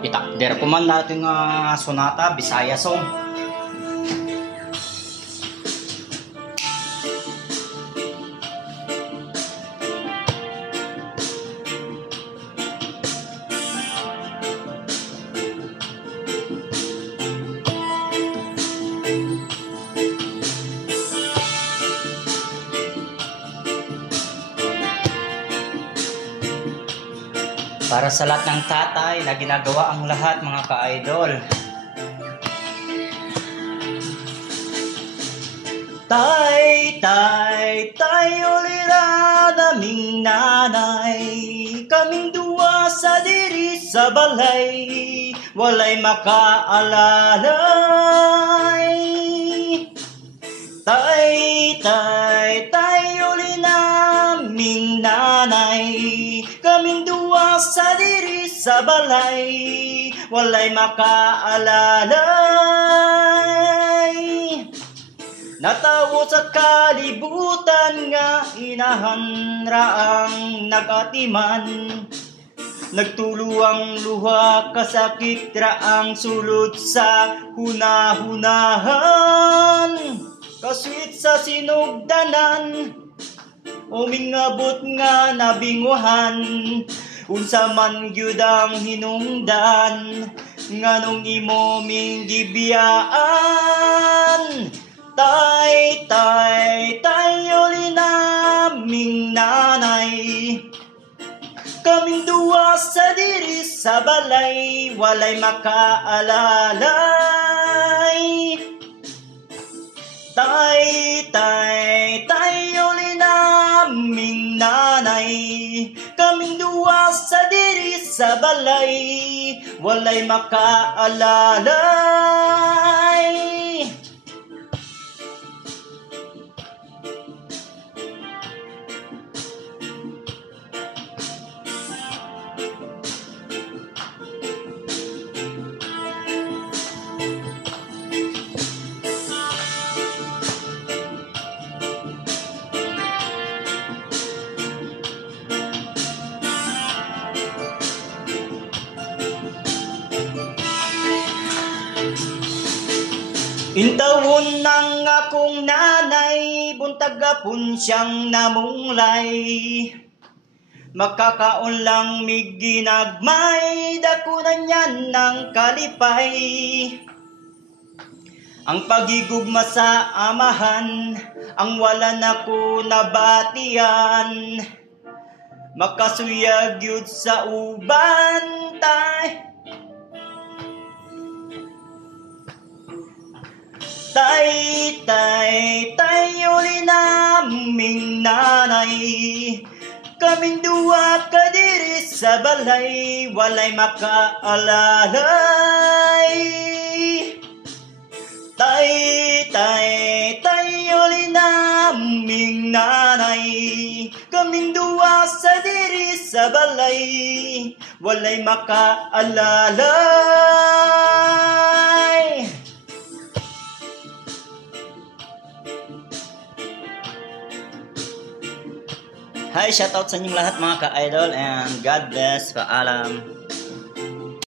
Itakder ko man natin nga sonata, Bisaya song. Para sa lahat ng tatay na ginagawa ang lahat, mga ka-idol. Tay, ulira naming nanay, kaming duwa sa diri sa balay, walay makaalalay. Tay, uli naming nanay, kaming duwa sa diri sa balay, walay makaalalay. Natawo sa kalibutan nga inahanra ang nagatiman, nagtuluang luha kasakit raang sulod sa hunahunahan, kaswit sa sinugdanan, umingabot nga nabinguhan, unsa man gyud ang hinungdan, nganong imo ming gibiyaan. Tay, uli naming nanay, kaming duwa sa diri sa balay, walay makaalalay. Tay, uli naming nanay, kaming duwa sa diri sa balay, walay makaalalay. Intawon ng akong nanay, buntag gapon siyang namunglay. Makakaon lang mig ginagmay, dako na niyan ng kalipay. Ang pagigugma sa amahan, ang wala na ko nabatian. Makasuyag yun sa uban, tay. Tay, uli naming nanay, kaming duwa ka diri sa balay, walay makaalalay. Tay, uli naming nanay, kaming duwa sa diri sa balay, walay makaalalay. Hi, shoutout sa inyong lahat mga ka-idol, and God bless, paalam.